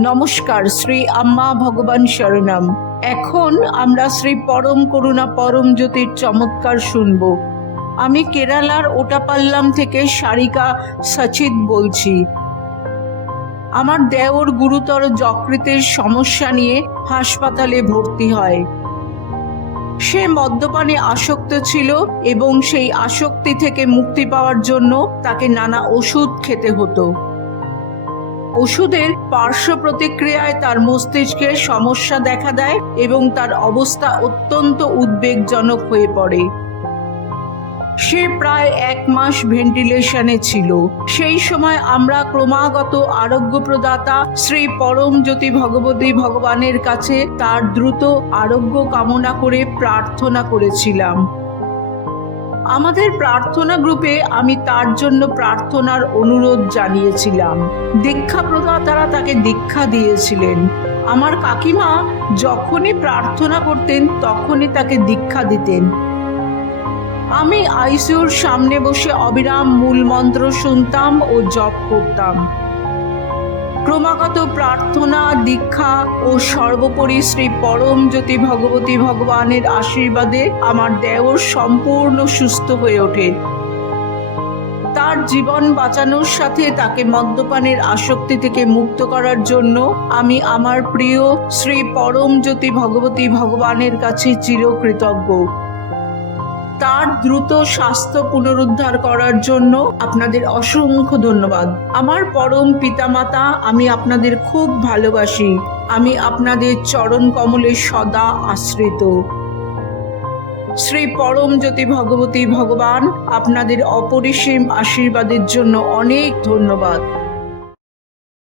নমস্কার, শ্রী আম্মা ভগবান শরণম। এখন আমরা শ্রী পরম করুণা পরম জ্যোতির চমৎকার শুনব। আমি কেরালার ওটাপাল্লাম থেকে সারিকা সচিত বলছি। আমার দেওর গুরুতর যকৃতের সমস্যা নিয়ে হাসপাতালে ভর্তি হয়। সে মদ্যপানে আসক্ত ছিল এবং সেই আসক্তি থেকে মুক্তি পাওয়ার জন্য তাকে নানা ওষুধ খেতে হতো। ওষুধের পার্শ্ব প্রতিক্রিয়ায় তার মস্তিষ্কের সমস্যা দেখা দেয় এবং তার অবস্থা অত্যন্ত উদ্বেগজনক হয়ে পড়ে। সে প্রায় এক মাস ভেন্টিলেশনে ছিল। সেই সময় আমরা ক্রমাগত আরোগ্য প্রদাতা শ্রী পরম জ্যোতি ভগবতী ভগবানের কাছে তার দ্রুত আরোগ্য কামনা করে প্রার্থনা করেছিলাম। আমাদের প্রার্থনা গ্রুপে আমি তার জন্য প্রার্থনার অনুরোধ জানিয়েছিলাম। দীক্ষা প্রদাতারা তাকে দীক্ষা দিয়েছিলেন। আমার কাকিমা যখনই প্রার্থনা করতেন, তখনই তাকে দীক্ষা দিতেন। আমি আইসিউর সামনে বসে অবিরাম মূল মন্ত্র শুনতাম ও জপ করতাম। ক্রমাগত প্রার্থনা, দীক্ষা ও সর্বোপরি শ্রী পরম জ্যোতি ভগবতী ভগবানের আশীর্বাদে আমার দেওর সম্পূর্ণ সুস্থ হয়ে ওঠে। তার জীবন বাঁচানোর সাথে তাকে মদ্যপানের আসক্তি থেকে মুক্ত করার জন্য আমি আমার প্রিয় শ্রী পরম জ্যোতি ভগবতী ভগবানের কাছে চিরকৃতজ্ঞ। তার দ্রুত স্বাস্থ্য পুনরুদ্ধার করার জন্য আপনাদের অসংখ্য ধন্যবাদ। আমার পরম পিতামাতা, আমি আপনাদের খুব ভালোবাসি। আমি আপনাদের চরণ কমলে সদা আশ্রিত। শ্রী পরম জ্যোতি ভগবতী ভগবান, আপনাদের অপরিসীম আশীর্বাদের জন্য অনেক ধন্যবাদ।